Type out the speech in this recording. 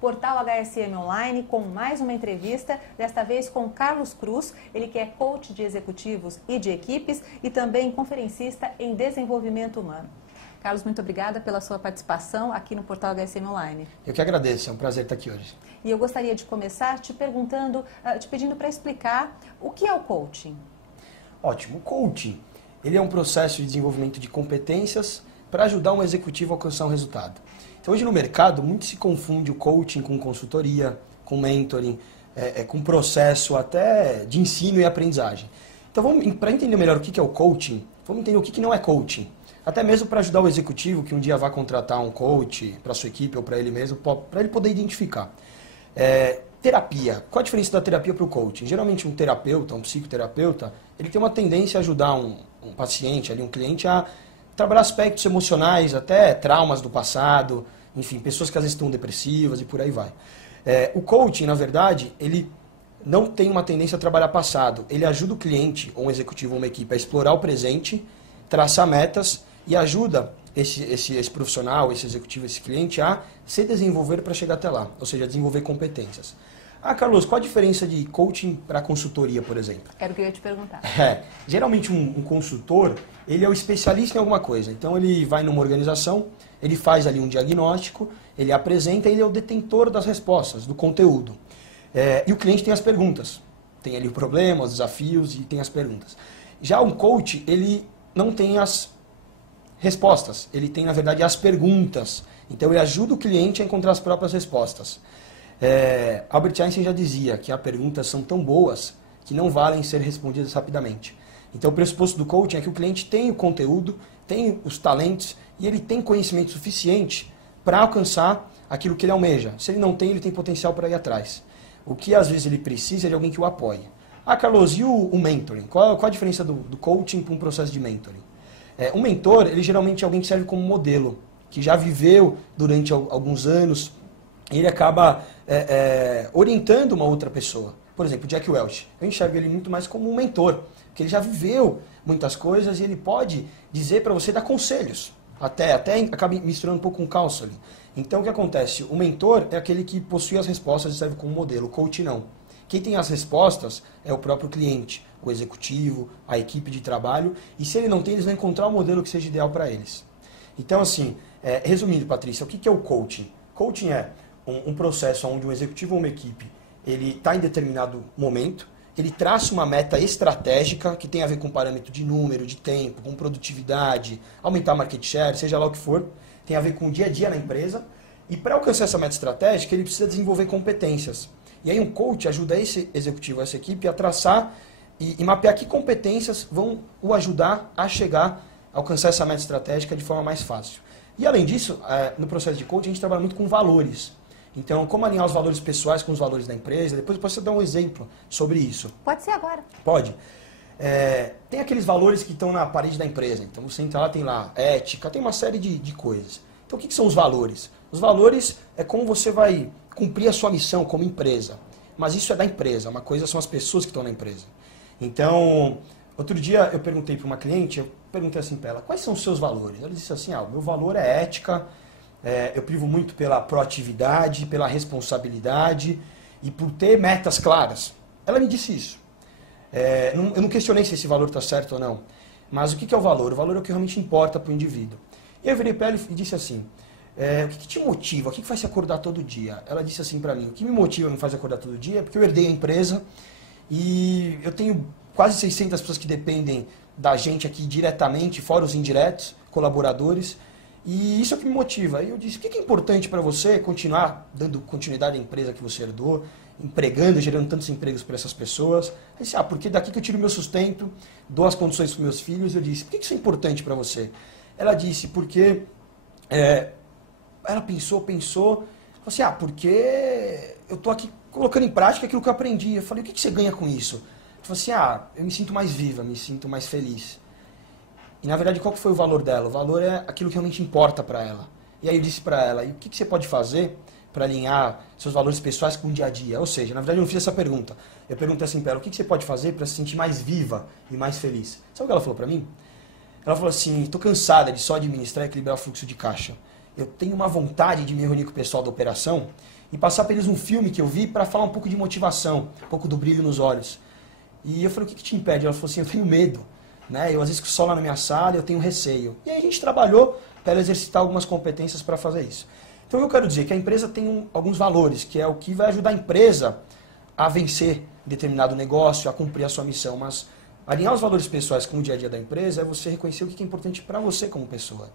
Portal HSM Online com mais uma entrevista, desta vez com Carlos Cruz, ele que é coach de executivos e de equipes e também conferencista em desenvolvimento humano. Carlos, muito obrigada pela sua participação aqui no Portal HSM Online. Eu que agradeço, é um prazer estar aqui hoje. E eu gostaria de começar te pedindo para explicar o que é o coaching. Ótimo, o coaching, ele é um processo de desenvolvimento de competências para ajudar um executivo a alcançar um resultado. Então hoje no mercado, muito se confunde o coaching com consultoria, com mentoring, com processo até de ensino e aprendizagem. Então para entender melhor o que é o coaching, vamos entender o que não é coaching. Até mesmo para ajudar o executivo que um dia vai contratar um coach para sua equipe ou para ele mesmo, para ele poder identificar. Terapia. Qual a diferença da terapia para o coaching? Geralmente um terapeuta, um psicoterapeuta, ele tem uma tendência a ajudar um paciente, ali, um cliente, a trabalhar aspectos emocionais, até traumas do passado, enfim, pessoas que às vezes estão depressivas e por aí vai. O coaching, na verdade, ele não tem uma tendência a trabalhar passado. Ele ajuda o cliente, ou um executivo ou uma equipe, a explorar o presente, traçar metas e ajuda esse profissional, esse executivo, esse cliente a se desenvolver para chegar até lá, ou seja, desenvolver competências. Carlos, qual a diferença de coaching para consultoria, por exemplo? Era o que eu ia te perguntar. Geralmente um consultor, ele é o especialista em alguma coisa. Então ele vai numa organização, ele faz ali um diagnóstico, ele apresenta e ele é o detentor das respostas, do conteúdo. E o cliente tem as perguntas. Tem ali o problema, os desafios e tem as perguntas. Já um coach, ele não tem as respostas, ele tem, na verdade, as perguntas. Então ele ajuda o cliente a encontrar as próprias respostas. Albert Einstein já dizia que as perguntas são tão boas que não valem ser respondidas rapidamente. Então o pressuposto do coaching é que o cliente tem o conteúdo, tem os talentos e ele tem conhecimento suficiente para alcançar aquilo que ele almeja. Se ele não tem, ele tem potencial para ir atrás. O que às vezes ele precisa é de alguém que o apoie. Carlos, e o mentoring? Qual a diferença do coaching para um processo de mentoring? Um mentor, ele geralmente é alguém que serve como modelo, que já viveu durante alguns anos. Ele acaba orientando uma outra pessoa. Por exemplo, Jack Welch. Eu enxergo ele muito mais como um mentor, porque ele já viveu muitas coisas e ele pode dizer para você, dar conselhos. Até acaba misturando um pouco com counseling. Então, o que acontece? O mentor é aquele que possui as respostas e serve como modelo. O coach não. Quem tem as respostas é o próprio cliente, o executivo, a equipe de trabalho. E se ele não tem, eles vão encontrar um modelo que seja ideal para eles. Então, assim, resumindo, Patrícia, o que é o coaching? Coaching é um processo onde um executivo ou uma equipe ele está em determinado momento, ele traça uma meta estratégica que tem a ver com parâmetro de número, de tempo, com produtividade, aumentar market share, seja lá o que for, tem a ver com o dia a dia na empresa. E para alcançar essa meta estratégica, ele precisa desenvolver competências. E aí um coach ajuda esse executivo, essa equipe, a traçar e mapear que competências vão o ajudar a chegar, a alcançar essa meta estratégica de forma mais fácil. E além disso, no processo de coaching, a gente trabalha muito com valores. Então, como alinhar os valores pessoais com os valores da empresa? Depois você dar um exemplo sobre isso. Pode ser agora. Pode. Tem aqueles valores que estão na parede da empresa. Então, você entra lá, tem lá ética, tem uma série de coisas. Então, o que são os valores? Os valores é como você vai cumprir a sua missão como empresa. Mas isso é da empresa. Uma coisa são as pessoas que estão na empresa. Então, outro dia eu perguntei para uma cliente, eu perguntei assim para ela, quais são os seus valores? Ela disse assim, o meu valor é ética, eu privo muito pela proatividade, pela responsabilidade e por ter metas claras. Ela me disse isso. Eu não questionei se esse valor está certo ou não. Mas o que é o valor? O valor é o que realmente importa para o indivíduo. E eu virei para ela e disse assim, o que te motiva? O que faz você acordar todo dia? Ela disse assim para mim, o que me motiva e me faz acordar todo dia é porque eu herdei a empresa e eu tenho quase 600 pessoas que dependem da gente aqui diretamente, fora os indiretos, colaboradores. E isso é o que me motiva. Aí eu disse, o que é importante para você continuar dando continuidade à empresa que você herdou, empregando, gerando tantos empregos para essas pessoas? Aí disse, porque daqui que eu tiro meu sustento, dou as condições para meus filhos. Eu disse, por que isso é importante para você? Ela disse, porque... ela pensou, falou assim, porque eu estou aqui colocando em prática aquilo que eu aprendi. Eu falei, o que você ganha com isso? Ela falou assim, eu me sinto mais viva, me sinto mais feliz. E, na verdade, qual que foi o valor dela? O valor é aquilo que realmente importa para ela. E aí eu disse para ela, e o que você pode fazer para alinhar seus valores pessoais com o dia a dia? Ou seja, na verdade eu não fiz essa pergunta. Eu perguntei assim para ela, o que você pode fazer para se sentir mais viva e mais feliz? Sabe o que ela falou para mim? Ela falou assim, estou cansada de só administrar e equilibrar o fluxo de caixa. eu tenho uma vontade de me reunir com o pessoal da operação e passar para eles um filme que eu vi para falar um pouco de motivação, um pouco do brilho nos olhos. E eu falei, o que te impede? Ela falou assim, eu tenho medo. Né? Eu às vezes só lá na minha sala, eu tenho receio. E aí a gente trabalhou para exercitar algumas competências para fazer isso. Então eu quero dizer que a empresa tem alguns valores, que é o que vai ajudar a empresa a vencer determinado negócio, a cumprir a sua missão. Mas alinhar os valores pessoais com o dia a dia da empresa é você reconhecer o que é importante para você como pessoa.